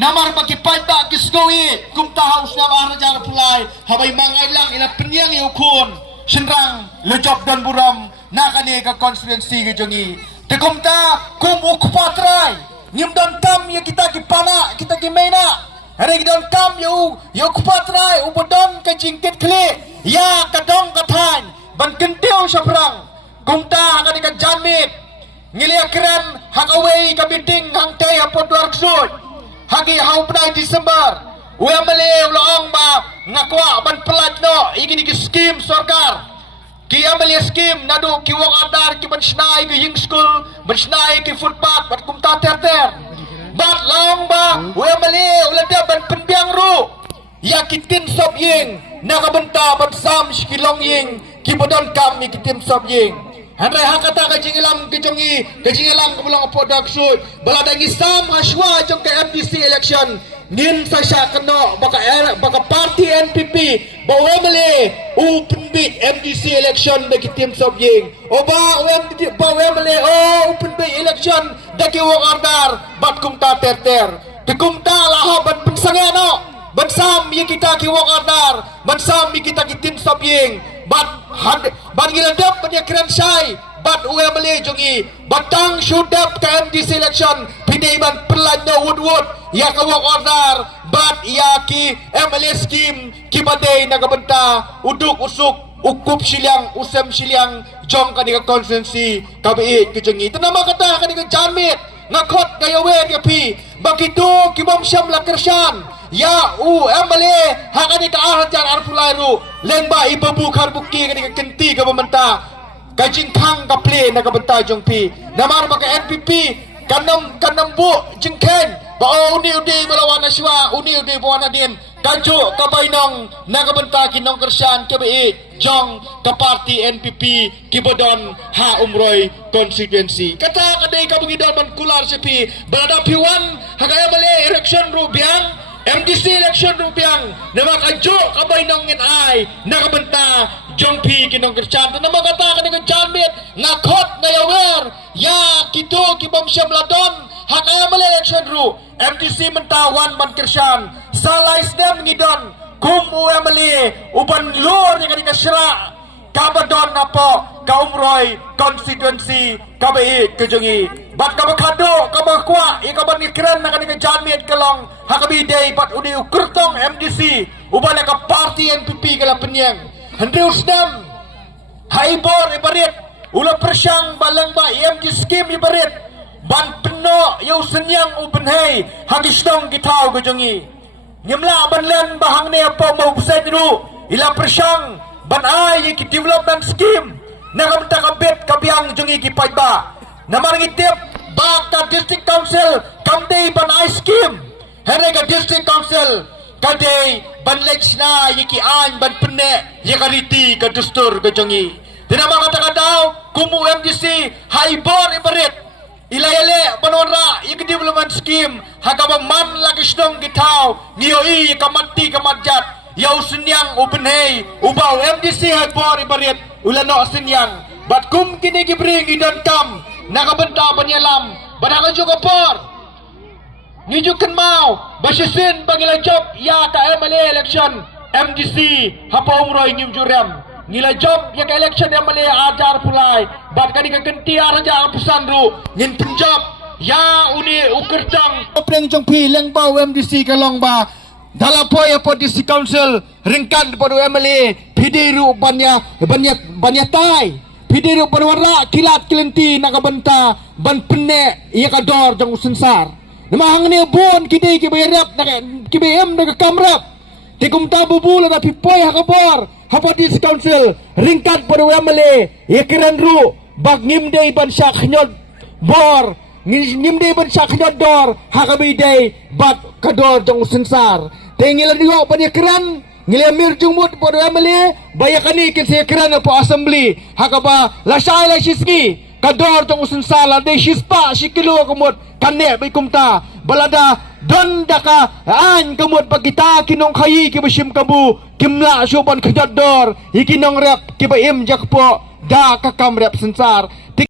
namar makipai ba kisgowi kum tahaw sa arajar pulai habay mangailang ila penyang iukun senrang lejop dan buram nakani ka konstituensi gejongi tekum ta kum ukpatrai nyim dan tam ya kita kipana kita kimena hari dan tam ya ukpatrai ubodon ka jingkit kli ya kadong kathan ban kentiu sabrang kum ta akani ka jamit ngiliakran hakaway ka meeting hang tay hapon duarksud hagi hau penai Disember uya male ulang ba ngakwa ban pelat no igini ki skim sarkar ki amali skim nadu ki wong adar ki ban snai ki ying school ban snai ki footpath bat kumta ter bat long ba uya male ulada ban penbiang ru ya ki tin sob ying nakabenta ban sam skilong ying ki bodon kam ki tim sob ying Handai hakata kajingilam kejongi kajingilam kemulang podak sud baladangi sam haswa jong ke MDC election nin sasha keno baka parti NPP bawa mele open bid MDC election bagi tim sobyeng oba bawa mele open bid election daki wong ardar bat kumta ter kumta laha ban pensangano bansam ye kita ki wong ardar bansam ye kita ki tim sobyeng bat giladap pada keren sai bat uwe mele jongi batang sudap ke MDC election pidai ban perlanya wood ya ke wong order bat ya ki MLA scheme ki badai nagabenta uduk usuk ukup siliang usem siliang jong kanika konsensi KBI ke jongi tenama kata kanika jamit ngakot gayawe kapi begitu ki bom syam lakersan ya MLA hakani ka ahajar arfulairu lemba ibabu karbuki kanika kenti ka pemerintah kajing kang ka play na kabenta jong pi namar maka NPP kanam bu jengken ba uni balawan aswa uni bawana din kanjo kabainong na kabenta kinong kersan KBI jong ka parti NPP kibodon ha umroy konstituensi kata kadai ka bugidon man kular sepi balada piwan hagaya male election rubiang MDC election rupiang nama kanjo kabainong ngin ay nakabenta jongpi kinong kercan nama kata kanong jamit ngakot ngayawer ya kito kibom syamladon hakaya male election ru MDC mentawan man kersan salais dem ngidon kum uemali uban lur yang kanong syra kabadon apa kaumroy konstituensi KBI kejongi bat kabakado kabakwa ikaban ikran na kanong jamit kalong hakabidey bat uni ukurtong MDC ubala ka parti NPP kala penyang Hendri usdam haibor ibarit ula persyang balang ba EMG scheme ibarit ban peno yaw senyang ubenhay hagistong gitaw gajongi nyemla banlan bahang ne apa mau besay dulu ila persyang ban ay ki development scheme nakamta kabit kabiang jongi kipay ba namar ngitip baka district council kamday ban ay scheme herega district council kadai ban leksna yiki an ban penne yakariti ka dustur gajongi dinama kata-kata kumu MDC haibor ibarit ilayale banora yiki development scheme hakaba mam lagisdong gitaw niyoi kamati kamadjat yaw senyang ubenhay ubaw MDC haibor ibarit ulano senyang bat kum kini gibring idan kam nakabenta panyalam banakan juga por nunjukkan mau basisin bangila job ya ka MLA election MDC hapa umroy ngim jurem ngila job ya ka election MLA ajar pulai bat kani ka genti araja apusan ru ngin penjob ya uni ukertang opreng jong pi leng ba MDC kalong ba dalapoy po district council ringkan po MLA pidiru banya tai pidiru panwara kilat kilenti nakabenta ban penne iya ka dor jong usensar namahang ni bon kidai kibayarap kibayam nagakamrap tikumta bubula na pipoy hakabor hapa district council ringkat po MLA ikiran ru bag ngimday ban syaknyod bor ngimday ban syaknyod dor hakabiday bat kador jong usensar tengilan diwa pa ikiran ngilamir jumut po MLA bayakani kinsa ikiran po assembly hakaba lasay lasyiski kador tong usun sala de shispa sikilo kumot kanne bay kumta balada don daka an kumot pagita kinong khayi kibasim kabu kimla suban khajador ikinong rep kibaim jakpo da kakam rep sensar